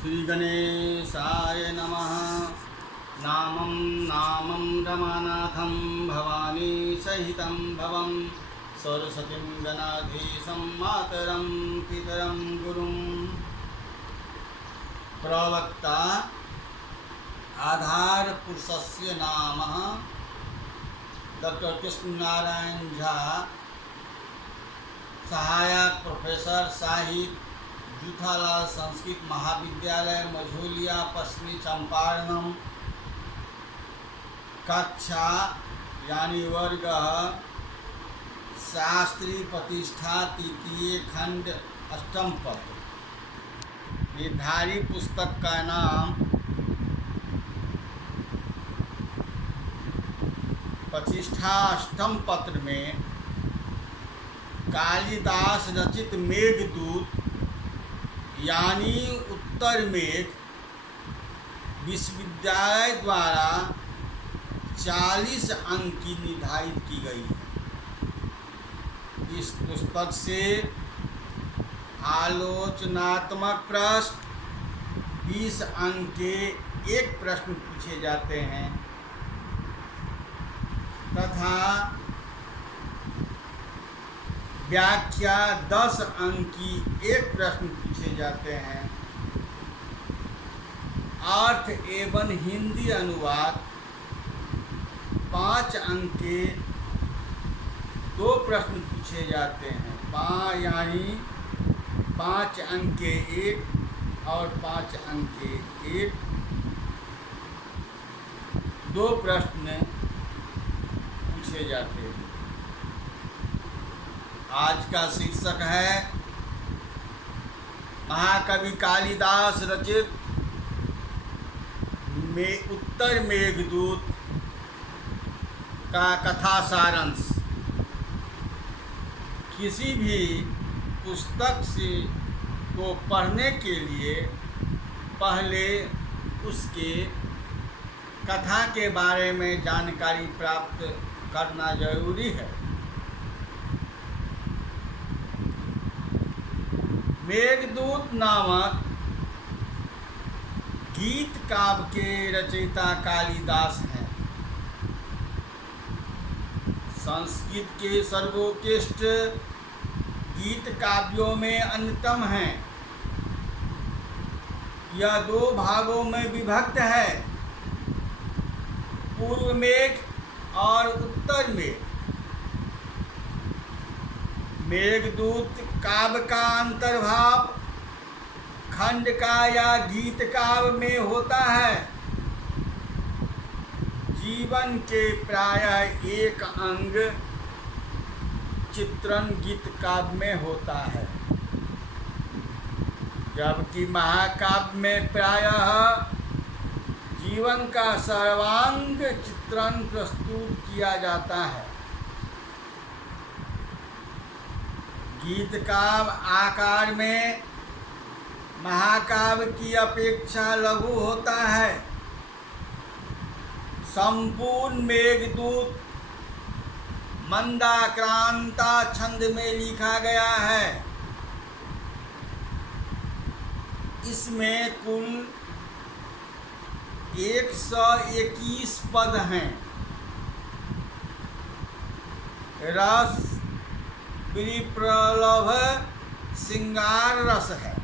श्री गणेशाय नमः। नामं नामं रमानाथं भवानी सहितं भवं सरस्वतीं गणाधीशं मातरं पितरं गुरुं। प्रवक्ता आधार पुरुषस्य नाम डॉक्टर कृष्ण नारायण झा, सहायक प्रोफेसर साहित्य, जूठालाल संस्कृत महाविद्यालय मझौलिया, पश्चिमी चंपारण। कक्षा यानी वर्ग शास्त्री प्रतिष्ठा, तृतीय खंड, अष्टम पत्र। निर्धारित पुस्तक का नाम प्रतिष्ठा अष्टम पत्र में कालिदास रचित मेघदूत यानी उत्तर मेघ विश्वविद्यालय द्वारा 40 अंक की निर्धारित की गई है। इस पुस्तक से आलोचनात्मक प्रश्न 20 अंक के एक प्रश्न पूछे जाते हैं तथा व्याख्या 10 अंक की एक प्रश्न पूछे जाते हैं। अर्थ एवं हिंदी अनुवाद 5 अंक के 2 प्रश्न पूछे जाते हैं। यानी 5 अंक के एक और 5 अंक के एक 2 प्रश्न पूछे जाते हैं। आज का शीर्षक है महाकवि कालिदास रचित उत्तर मेघदूत का कथा सारांश। किसी भी पुस्तक से को पढ़ने के लिए पहले उसके कथा के बारे में जानकारी प्राप्त करना जरूरी है। मेघदूत नामक गीत काव्य के रचयिता कालिदास हैं। संस्कृत के सर्वोत्कृष्ट गीत काव्यों में अन्यतम हैं। यह 2 भागों में विभक्त है, पूर्व मेघ और उत्तर मेघ। मेघदूत काव्य का अंतर्भाव खंड का या गीत काव्य में होता है। जीवन के प्रायः एक अंग चित्रण गीत काव्य में होता है, जबकि महाकाव्य में प्रायः जीवन का सर्वांग चित्रण प्रस्तुत किया जाता है। गीत काव्य आकार में महाकाव्य की अपेक्षा लघु होता है। संपूर्ण मेघदूत मंदाक्रांता छंद में लिखा गया है। इसमें कुल 121 पद हैं। रस विप्रलभ श्रृंगार रस है।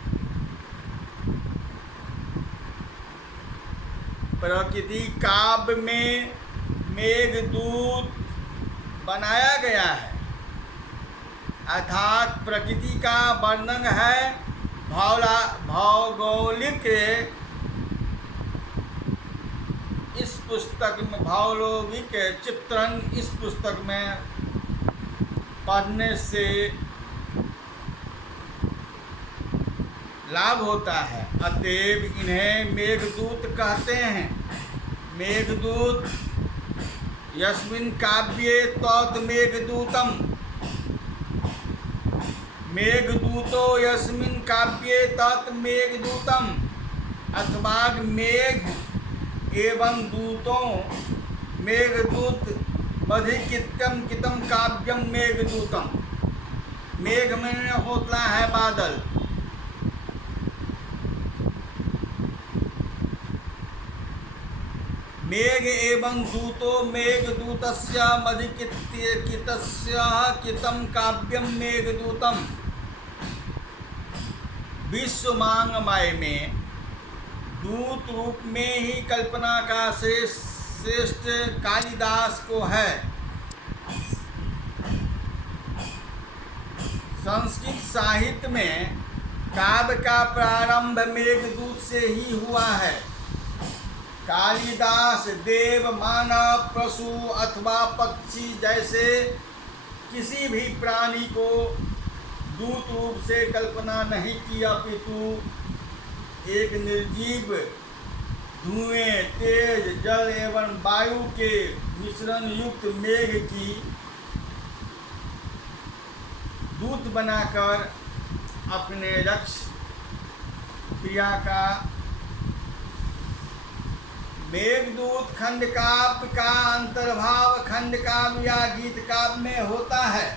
प्रकृति काव्य में मेघदूत बनाया गया है, अर्थात प्रकृति का वर्णन है। भौगोलिक इस पुस्तक में भौगोलिक चित्रण इस पुस्तक में पढ़ने से लाभ होता है, अतएव इन्हें मेघदूत कहते हैं। मेघदूत यस्मिन् काव्ये तत् मेघदूतम, मेघदूतो यस्मिन् काव्ये तत् मेघदूतम, अथवा मेघ एवं दूतों मेघदूत अधिकृत्यम कितम काव्यम मेघदूतम। मेघ में होता है बादल। मेघ एवं दूतो मेघदूतस्य मधिकितस्य कितं काव्यम मेघदूतम। विश्वमांगमय में दूत रूप में ही कल्पना का श्रेष्ठ कालिदास को है। संस्कृत साहित्य में काव्य का प्रारंभ मेघदूत से ही हुआ है। कालिदास देव, मानव, पशु अथवा पक्षी जैसे किसी भी प्राणी को दूत रूप से कल्पना नहीं किया, अपितु एक निर्जीव धुएं, तेज, जल एवं वायु के मिश्रण युक्त मेघ की दूत बनाकर अपने लक्ष्य क्रिया का मेघदूत खंड काव्य का अंतर्भाव खंड काव्य या गीत काव्य में होता है।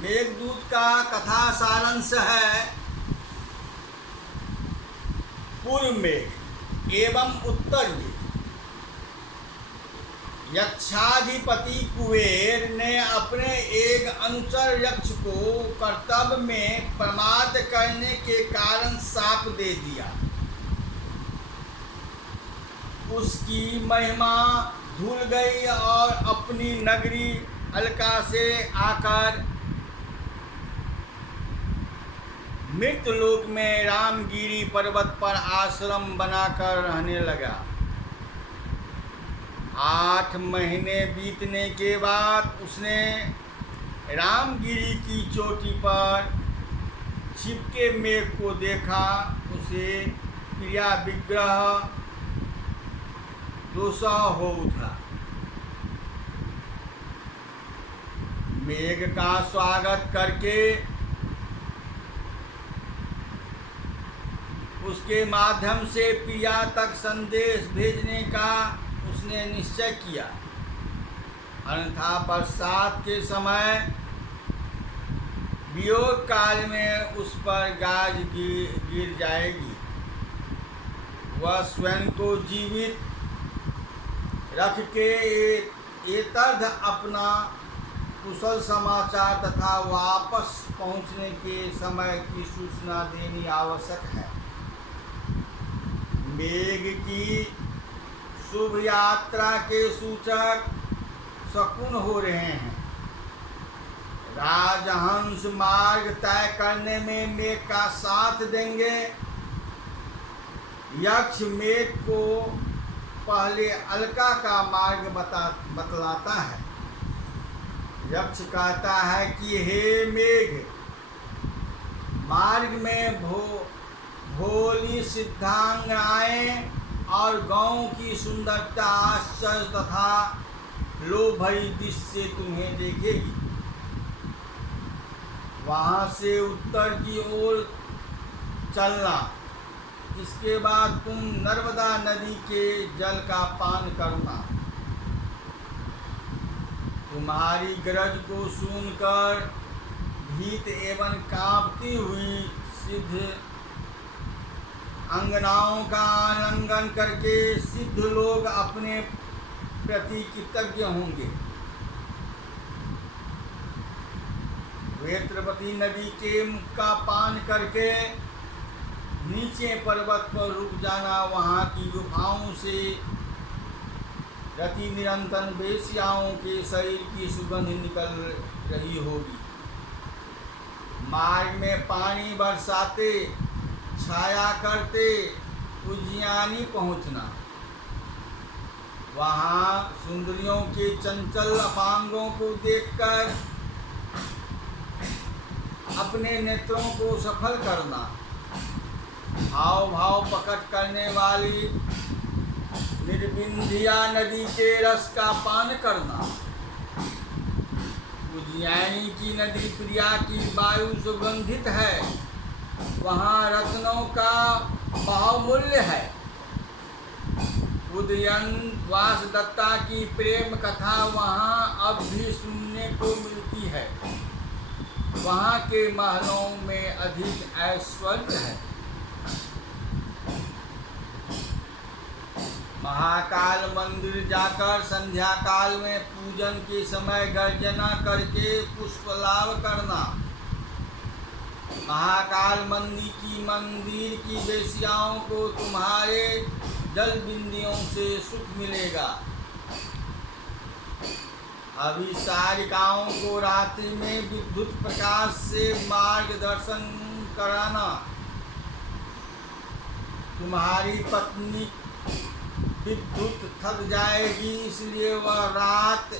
मेघदूत का कथा सारांश है पूर्व मेघ एवं उत्तर मेघ। यक्षाधिपति कुबेर ने अपने एक अनुचर यक्ष को कर्तव्य में प्रमाद करने के कारण शाप दे दिया। उसकी महिमा धुल गई और अपनी नगरी अलका से आकर मृतलोक में रामगिरी पर्वत पर आश्रम बनाकर रहने लगा। 8 महीने बीतने के बाद उसने रामगिरी की चोटी पर छिपके मेघ को देखा। उसे प्रिया विग्रह दुस्सह हो उठा। मेघ का स्वागत करके उसके माध्यम से प्रिया तक संदेश भेजने का उसने निश्चय किया, अन्यथा बरसात के समय वियोग काल में उस पर गाज गिर जाएगी। वह स्वयं को जीवित रख के एतद अपना कुशल समाचार तथा वापस पहुंचने के समय की सूचना देनी आवश्यक है। मेघ की शुभ यात्रा के सूचक शकुन हो रहे हैं। राजहंस मार्ग तय करने में मेघ का साथ देंगे। यक्ष मेघ को पहले अलका का मार्ग बतलाता है। यक्ष कहता है कि हे मेघ, मार्ग में भोली सिद्धांगनाएं और गांव की सुंदरता आश्चर्य तथा लोभ भरी दृष्टि से तुम्हें देखेगी। वहां से उत्तर की ओर चलना। इसके बाद तुम नर्मदा नदी के जल का पान करना। तुम्हारी गरज को सुनकर भीत एवं कांपती हुई सिद्ध अंगनाओं का आलिंगन करके सिद्ध लोग अपने प्रति कृतज्ञ होंगे। वेत्रवती नदी के मुख का पान करके नीचे पर्वत पर रुक जाना। वहाँ की गुफाओं से रति निरंतर वेश्याओं के शरीर की सुगंध निकल रही होगी। मार्ग में पानी बरसाते छाया करते उज्जैनी पहुँचना। वहाँ सुंदरियों के चंचल अपांगों को देखकर अपने नेत्रों को सफल करना। हाव भाव प्रकट करने वाली निर्विंध्या नदी के रस का पान करना। उज्जैनी की नदी प्रिया की वायु सुगंधित है। वहाँ रत्नों का बहुमूल्य है। उदयन वासदत्ता की प्रेम कथा वहाँ अब भी सुनने को मिलती है। वहाँ के महलों में अधिक ऐश्वर्य है। महाकाल मंदिर जाकर संध्या काल में पूजन के समय गर्जना करके पुष्प लाभ करना। महाकाल मंदिर की वेश्याओं को तुम्हारे जल बिंदियों से सुख मिलेगा। अभिसारिकाओं को रात्रि में विद्युत प्रकाश से मार्गदर्शन कराना। तुम्हारी पत्नी विद्युत थक जाएगी, इसलिए वह रात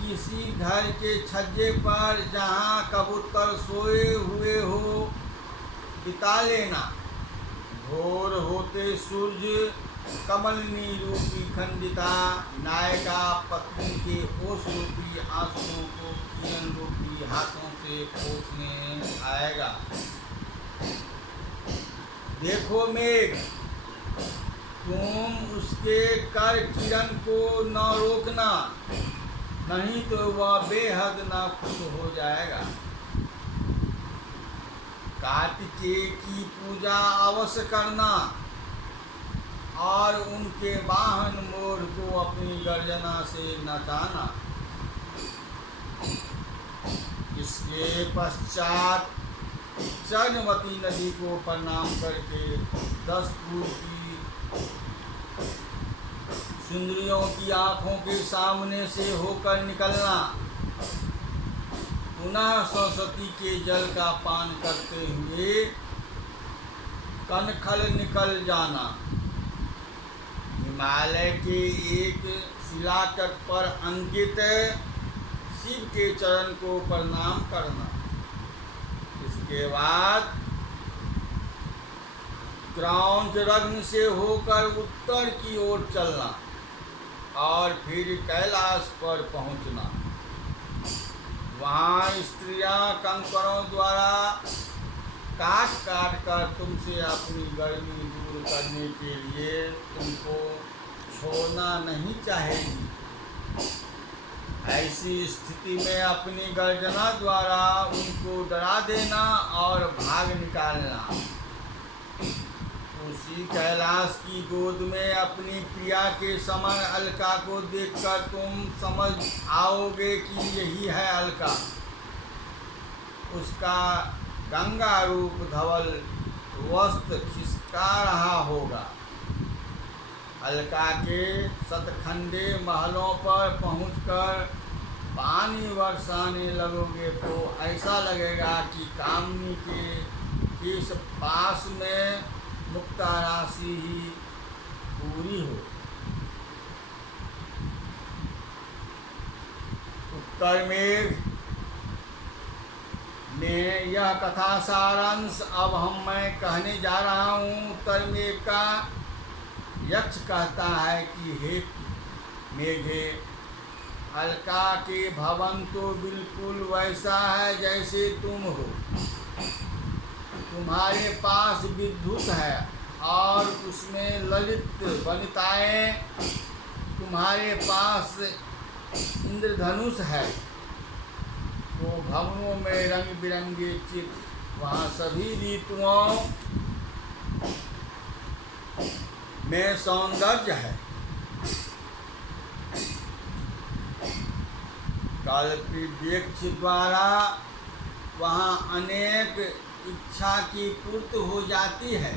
किसी घर के छज्जे पर जहाँ कबूतर सोए हुए हो बिता लेना। भोर होते सूर्य कमलनी रूपी खंडिता नायिका पत्नी के ओस रूपी आंसुओं को किरण रूपी हाथों से पोंछने आएगा। देखो मेघ, तुम उसके कर किरण को न रोकना, नहीं तो वह बेहद नाखुश हो जाएगा। कार्तिकेय की पूजा अवश्य करना और उनके वाहन मोर को अपनी गर्जना से नचाना। इसके पश्चात चर्मवती नदी को प्रणाम करके 10 फूट की सुंदरियों की आंखों के सामने से होकर निकलना। पुनः सरस्वती के जल का पान करते हुए कनखल निकल जाना। हिमालय के एक शिलातट पर अंकित शिव के चरण को प्रणाम करना। इसके बाद क्रांच रग्न से होकर उत्तर की ओर चलना और फिर कैलाश पर पहुंचना। वहाँ स्त्रियां कंकड़ों द्वारा काट काट कर तुमसे अपनी गर्मी दूर करने के लिए तुमको छोड़ना नहीं चाहेगी। ऐसी स्थिति में अपनी गर्जना द्वारा उनको डरा देना और भाग निकालना। उसी कैलाश की गोद में अपनी प्रिया के समान अलका को देखकर तुम समझ आओगे कि यही है अलका। उसका गंगा रूप धवल वस्त्र खिसका रहा होगा। अलका के सतखंडे महलों पर पहुंचकर पानी बरसाने लगोगे तो ऐसा लगेगा कि कामनी के इस पास में मुक्ता राशि ही पूरी हो। उत्तर में यह कथा सारांश अब मैं कहने जा रहा हूँ। उत्तर में का यक्ष कहता है कि हे मेघे, अलका के भवन तो बिल्कुल वैसा है जैसे तुम हो। तुम्हारे पास विद्युत है और उसमें ललित वनिताएं। तुम्हारे पास इंद्रधनुष है तो भवनों में रंग बिरंगे चित्र। वहाँ सभी ऋतुओं में सौंदर्य है। कल्पवृक्ष द्वारा वहाँ अनेक इच्छा की पूर्ति हो जाती है।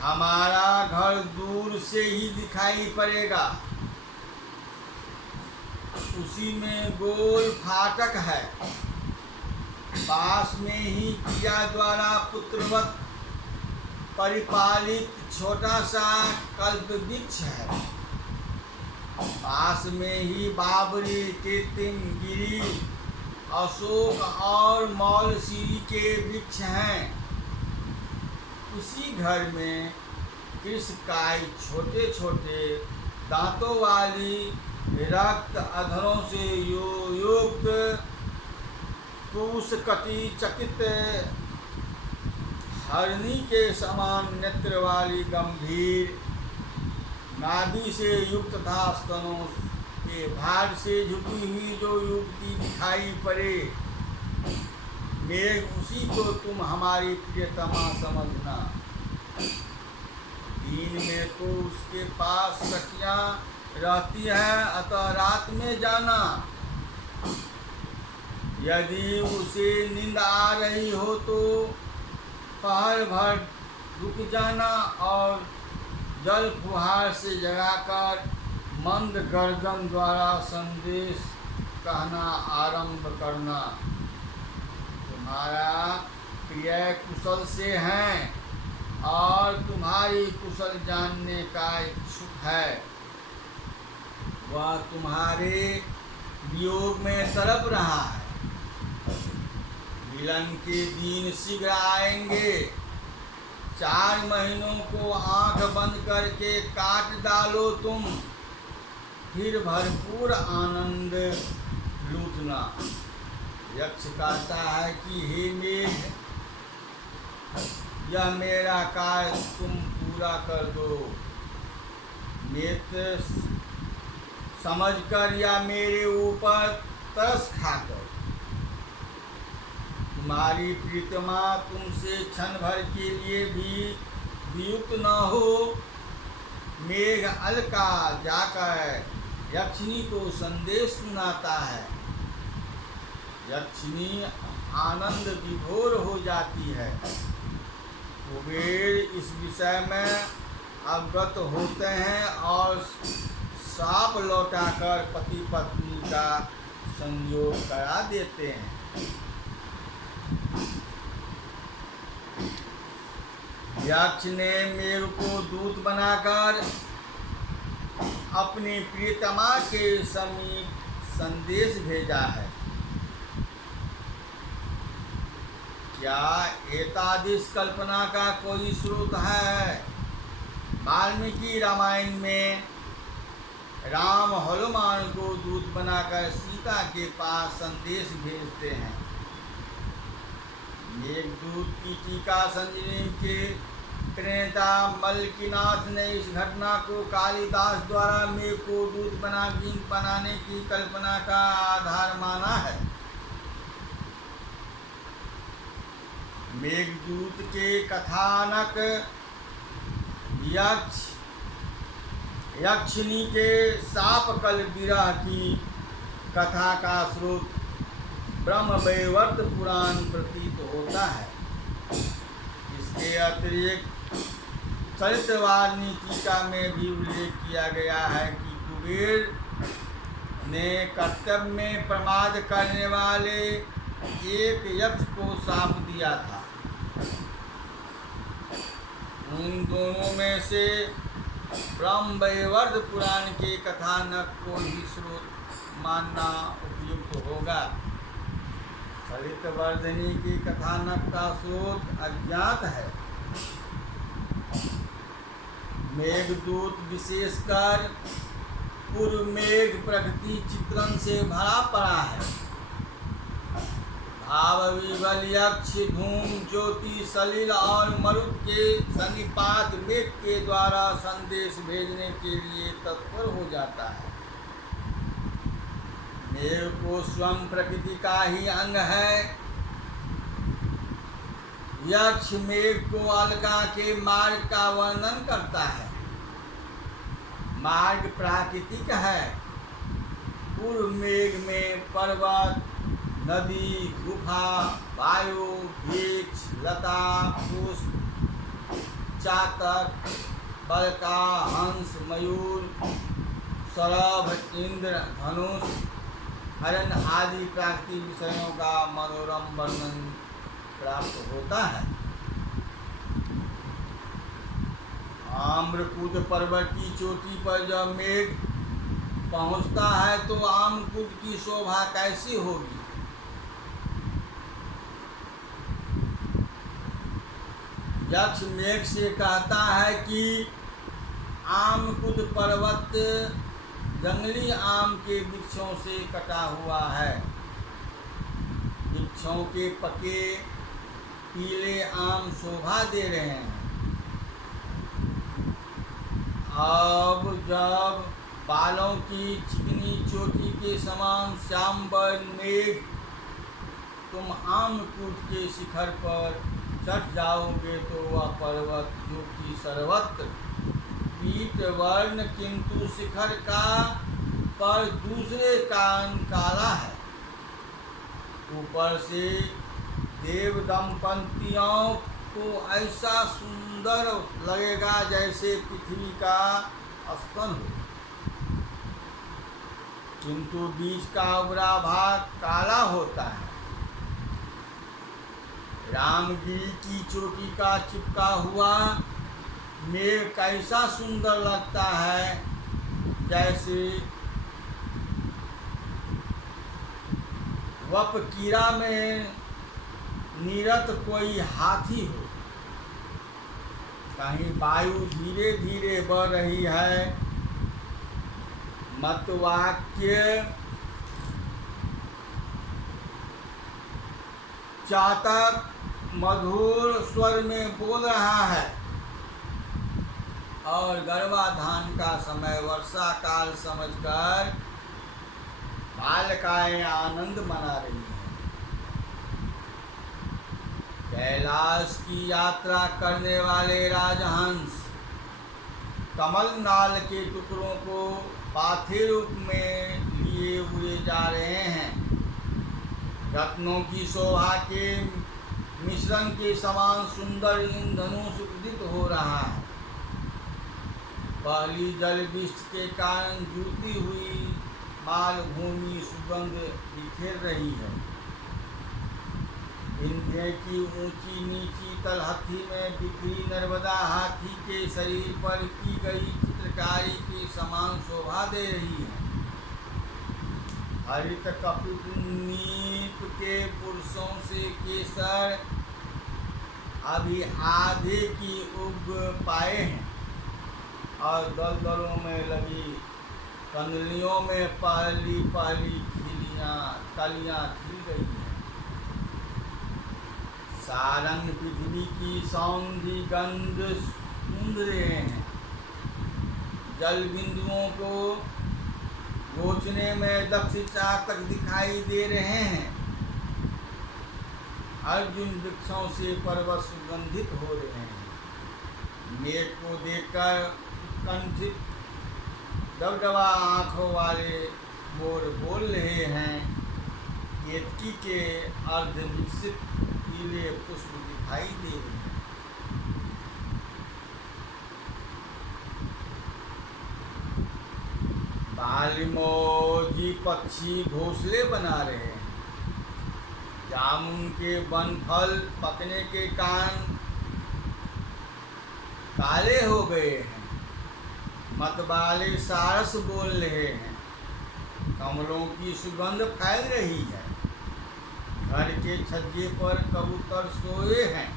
हमारा घर दूर से ही दिखाई पड़ेगा। उसी में गोल फाटक है। पास में ही पिया द्वारा पुत्रवत परिपालित छोटा सा कल्पवृक्ष है। पास में ही बाबरी, कृत्रिम गिरी, अशोक और मौलसीरी के वृक्ष हैं। उसी घर में कृष्णकाय छोटे छोटे दांतों वाली रक्त अधरों से युक्त पुरुष कटी चकित हरणी के समान नेत्र वाली गंभीर नाभि से युक्त तथा स्तनों के भार से झुकी हुई जो युवती दिखाई पड़े, मेघ उसी को तुम हमारी प्रियतमा समझना। दिन में तो उसके पास सखियां रहती हैं, अतः रात में जाना। यदि उसे नींद आ रही हो तो पहर भर रुक जाना और जल फुहार से जगाकर मंद गर्जन द्वारा संदेश कहना आरंभ करना। तुम्हारा प्रिय कुशल से हैं और तुम्हारी कुशल जानने का इच्छुक है। वह तुम्हारे वियोग में तड़प रहा है। मिलन के दिन शीघ्र आएंगे। 4 महीनों को आंख बंद करके काट डालो तुम, फिर भरपूर आनंद लूटना। यक्ष कहता है कि हे मेघ, यह मेरा कार्य तुम पूरा कर दो। नेत्र समझकर या मेरे ऊपर तरस खाकर। तुम्हारी प्रीतमा तुमसे क्षण भर के लिए भी वियुक्त न हो। मेघ अलका जाकर यक्षिणी को संदेश सुनाता है। यक्षिणी आनंद विभोर हो जाती है। कुबेर इस विषय में अवगत होते हैं और साप लौटाकर पति पत्नी का संयोग करा देते हैं। यक्ष ने मेघ को दूत बनाकर अपनी प्रियतमा के समीप संदेश भेजा है। क्या एतादृश कल्पना का कोई स्रोत है? वाल्मीकि रामायण में राम हनुमान को दूत बनाकर सीता के पास संदेश भेजते हैं। मेघदूत की टीका संजीवनी के प्रणेता मल्लिकीनाथ ने इस घटना को कालिदास द्वारा मेघ को दूत बनाने की कल्पना का आधार माना है। मेघदूत के कथानक यक्षिणी के सापकल विरह की कथा का स्रोत ब्रह्मवैवर्त पुराण प्रतीत होता है। इसके अतिरिक्त चरित्रवाणी टीका में भी उल्लेख किया गया है कि कुबेर ने कर्तव्य में प्रमाद करने वाले एक यक्ष को शाप दिया था। उन दोनों में से ब्रह्मवैवर्त पुराण के कथानक को ही स्रोत मानना उपयुक्त होगा। चरितवर्धिनी की कथानक का स्रोत अज्ञात है। मेघदूत विशेषकर पूर्व मेघ प्रकृति चित्रण से भरा पड़ा है। भाव विवल यक्ष धूम ज्योति सलिल और मरुत के सन्निपात मेघ के द्वारा संदेश भेजने के लिए तत्पर हो जाता है। मेघ को स्वयं प्रकृति का ही अंग है। यक्ष मेघ को अलका के मार्ग का वर्णन करता है। मार्ग प्राकृतिक है। पूर्व मेघ में पर्वत, नदी, गुफा, वायु, वृक्ष, लता, पुष्प, चातक, बलका, हंस, मयूर, सरभ, इंद्र, धनुष, हरण आदि प्राकृतिक विषयों का मनोरम वर्णन प्राप्त होता है। आम्रकूट पर्वत की चोटी पर जब मेघ पहुंचता है तो आम्रकूट की शोभा कैसी होगी। यक्ष मेघ से कहता है कि आम्रकूट पर्वत जंगली आम के वृक्षों से कटा हुआ है। वृक्षों के पके पीले आम शोभा दे रहे हैं। अब जब बालों की चिकनी चोटी के समान श्याम वर्ण मेघ तुम आमकूट के शिखर पर चढ़ जाओगे तो वह पर्वत जो कि सर्वत्र पीत वर्ण किंतु शिखर का पर दूसरे कान काला है। ऊपर से देव दंपतियों को ऐसा सुंदर लगेगा जैसे पृथ्वी का स्तन हो, किंतु बीच का उभरा भाग काला होता है। रामगिरी की चोटी का चिपका हुआ मेघ कैसा सुंदर लगता है जैसे वपकीरा में निरत कोई हाथी हो। कहीं वायु धीरे धीरे बह रही है। मतवाक्य चातक मधुर स्वर में बोल रहा है और गर्भाधान का समय वर्षा काल समझकर बालिकाएं आनंद मना रही हैं। कैलाश की यात्रा करने वाले राजहंस कमल नाल के टुकड़ों को पाथे रूप में लिए हुए जा रहे हैं। रत्नों की शोभा के मिश्रण के समान सुंदर इंधनुष उदित हो रहा है। पहली जल वृष्टि के कारण जुती हुई मालभूमि सुगंध बिखेर रही है। विंध्य की ऊंची नीची तलहथी में बिखरी नर्मदा हाथी के शरीर पर की गई चित्रकारी के समान शोभा दे रही है। हरित कपिनीप के पुरुषों से केसर अभी आधे की उग पाए हैं और दलदलों में लगी कंदलियों में पहली पहली कलियां खिल गई हैं। सारंग पृथ्वी की सौंधी गंध सूंघ रहे हैं। जल बिंदुओं को रोचने में दक्षिणा तक दिखाई दे रहे हैं। अर्जुन वृक्षों से पर्वत सुगंधित हो रहे हैं। मेघ को देखकर उत्कंठित दबदबा आँखों वाले मोर बोल रहे हैं। केतकी के अर्ध विकसित पीले पुष्प दिखाई दे रहे हैं। बालिमोजी पक्षी घोंसले बना रहे हैं। जामुन के वन फल पकने के कारण काले हो गए हैं। मतवाले सारस बोल रहे हैं। कमलों की सुगंध फैल रही है। घर के छज्जे पर कबूतर सोए हैं।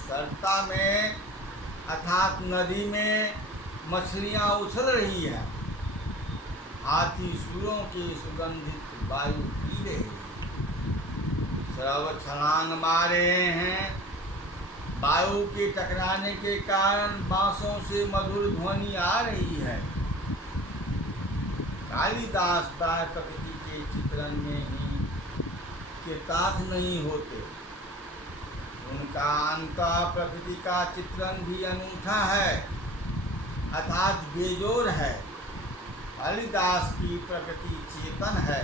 सरता में अर्थात नदी में मछलियां उछल रही है। हाथी सूरों की सुगंधित वायु पी रहे हैं। सर्व छलांग मार रहे हैं। वायु के टकराने के कारण बांसों से मधुर ध्वनि आ रही है। कालिदास प्रकृति के चित्रण में ही कृतार्थ नहीं होते। उनका अंतः प्रकृति का चित्रण भी अनूठा है अर्थात बेजोर है। कालिदास की प्रकृति चेतन है।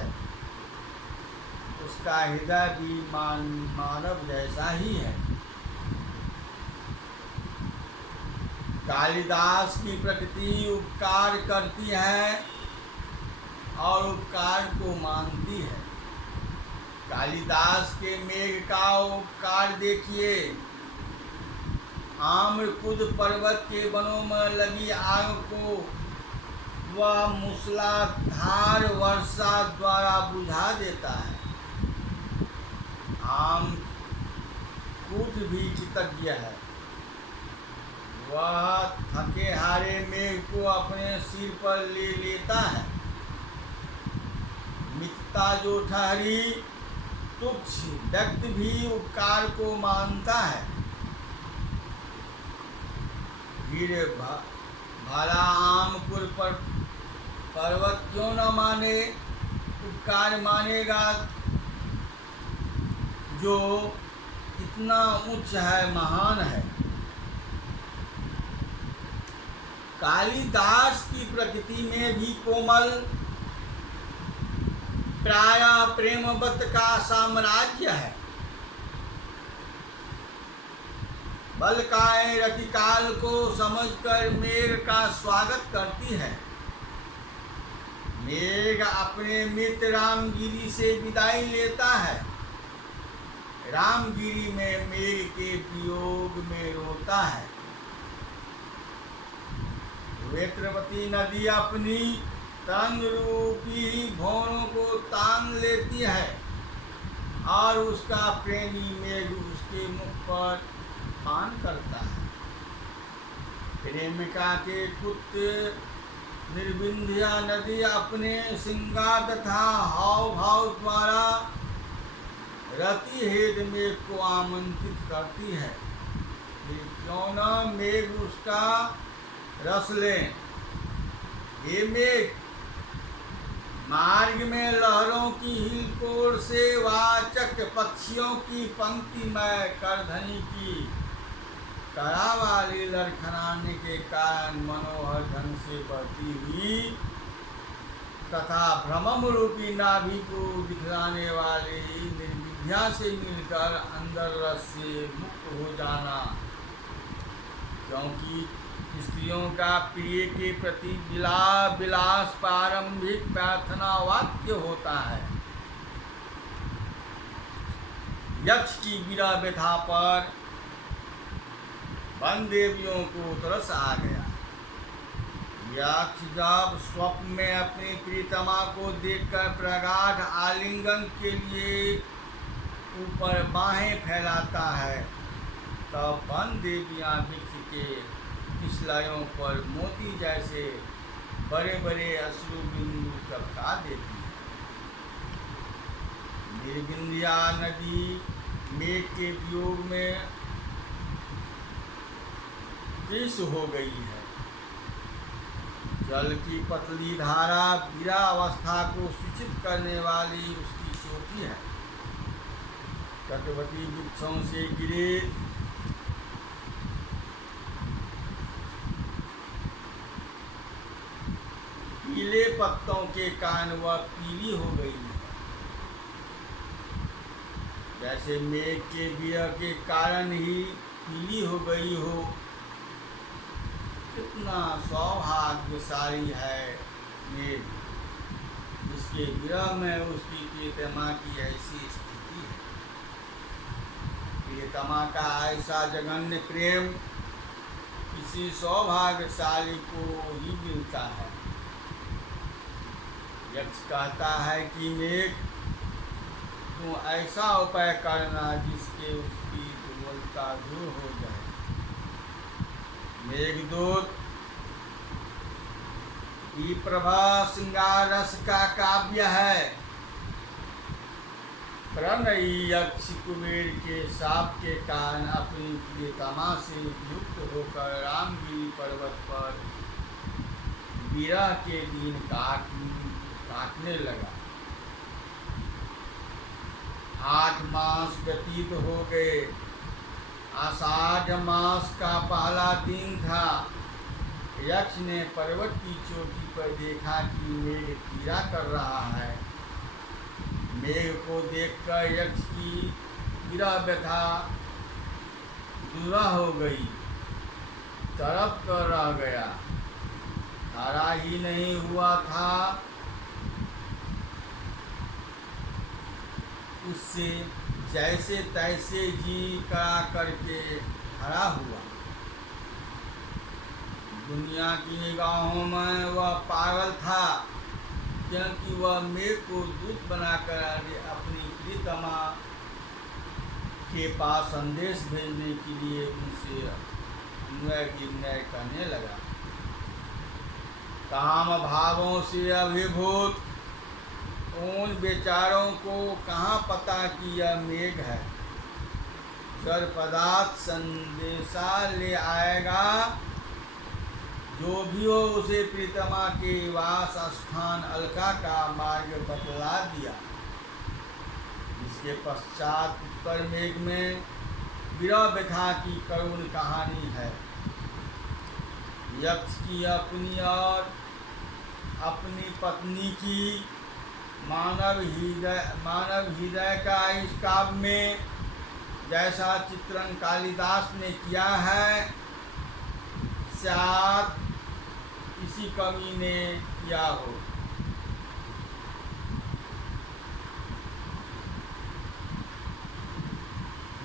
उसका हृदय भी मानव जैसा ही है। कालिदास की प्रकृति उपकार करती है और उपकार को मानती है। कालिदास के मेघ का उपकार देखिए। आम्रकुद पर्वत के वनों में लगी आग को वह मूसलाधार वर्षा द्वारा बुझा देता है। आम कूट भी कृतज्ञ है। वह थके हारे मेघ को अपने सिर पर ले लेता है। मित्रता जो ठहरी तुच्छ व्यक्ति भी उपकार को मानता है, फिर भला आमपुर पर पर्वत क्यों न माने, उपकार मानेगा जो इतना उच्च है, महान है। कालिदास की प्रकृति में भी कोमल प्राय प्रेमवत का साम्राज्य है। बलकाएं रतिकाल को समझकर मेघ का स्वागत करती है। मेघ अपने मित्र रामगिरी से विदाई लेता है। रामगिरी में मेघ के वियोग में रोता है। वेत्रवती नदी अपनी तरंग रूपी भौरों को तान लेती है और उसका प्रेमी मेघ उसके मुख पर पान करता है। प्रेमिका के पुत्र निर्विंध्या नदी अपने श्रृंगार तथा हाव भाव द्वारा रति हेद मेघ को आमंत्रित करती है। क्यों न मेघ उसका रस लें। ये मेघ मार्ग में लहरों की हिलकोर से वाचक पक्षियों की पंक्ति में करधनी की कड़ा वाली लड़खड़ाने के कारण मनोहर ढंग से बढ़ती हुई तथा भ्रमम रूपी नाभि को दिखलाने वाली निर्विद्या से मिलकर अंदर रस से मुक्त हो जाना। क्योंकि स्त्रियों का प्रिय के प्रति विलास प्रारंभिक प्रार्थना वाक्य होता है। यक्ष की विरह व्यथा पर वन देवियों को तरस आ गया। यक्ष जब स्वप्न में अपनी प्रियतमा को देखकर प्रगाढ़ आलिंगन के लिए ऊपर बाहें फैलाता है, तब वन देवियां वृक्ष के फिसलायों पर मोती जैसे बड़े बड़े अश्रु बिंदु टपका देती है। निर्विंध्या नदी मेघ के वियोग में कृश हो गई है। जल की पतली धारा वीरावस्था को सूचित करने वाली उसकी चोटी है। तटवर्ती वृक्षों से गिरे पीले पत्तों के कारण वह पीली हो गई है। जैसे मेघ के विरह के कारण ही पीली हो गई हो। कितना सौभाग्यशाली है मेघ, जिसके विरह में उसकी प्रियतमा की ऐसी स्थिति है। प्रियतमा का ऐसा जघन्य प्रेम किसी सौभाग्यशाली को ही मिलता है। यक्ष कहता है कि मेघ, तू ऐसा उपाय करना जिसके उसकी दुर्बलता दूर हो जाए। मेघदूत की प्रभा श्रृंगार रस का काव्य है। प्रणयी यक्ष कुबेर के शाप के कारण अपनी प्रियतमा से युक्त होकर रामगिरी पर्वत पर विरह के दिन काटने लगा। 8 मास व्यतीत हो गए। आषाढ़ मास का पहला दिन था। यक्ष ने पर्वत की चोटी पर देखा कि मेघ कीड़ा कर रहा है। मेघ को देखकर यक्ष की विरह व्यथा दूरा हो गई, तड़प कर रह गया। हरा ही नहीं हुआ था, उससे जैसे तैसे जी करा करके हरा हुआ। दुनिया की निगाहों में वह पागल था, क्योंकि वह मेघ को दूत बनाकर अपनी प्रियतमा के पास संदेश भेजने के लिए उनसे अन्वय करने लगा। काम भावों से अभिभूत उन बेचारों को कहाँ पता कि यह मेघ है। सर्वपदार्थ संदेशा ले आएगा, जो भी हो उसे प्रीतमा के वास स्थान अलका का मार्ग बतला दिया। इसके पश्चात उत्तर मेघ में विरह व्यथा की करुण कहानी है। यक्ष की अपनी और अपनी पत्नी की मानव हृदय का इस काव्य में जैसा चित्रण कालिदास ने किया है, शायद किसी कवि ने किया हो।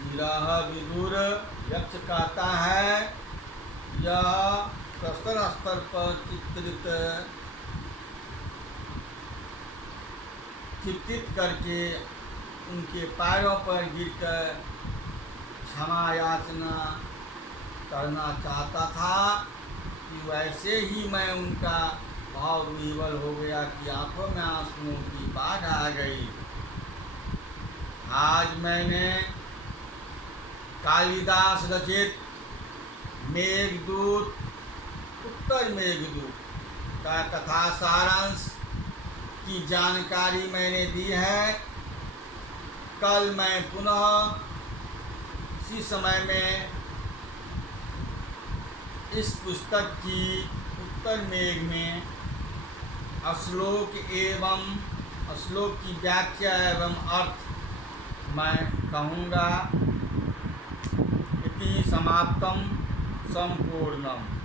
विरह विदुर यक्ष कहता है, यह प्रस्तर स्तर पर चित्रित करके उनके पैरों पर गिरकर क्षमा याचना करना चाहता था कि वैसे ही मैं उनका भाव विह्वल हो गया कि आंखों में आंसुओं की बाढ़ आ गई। आज मैंने कालिदास रचित मेघदूत, उत्तर मेघदूत का कथा सारांश की जानकारी मैंने दी है। कल मैं पुनः इसी समय में इस पुस्तक की उत्तर मेघ में श्लोक की व्याख्या एवं अर्थ मैं कहूँगा। इति समाप्तम संपूर्णम।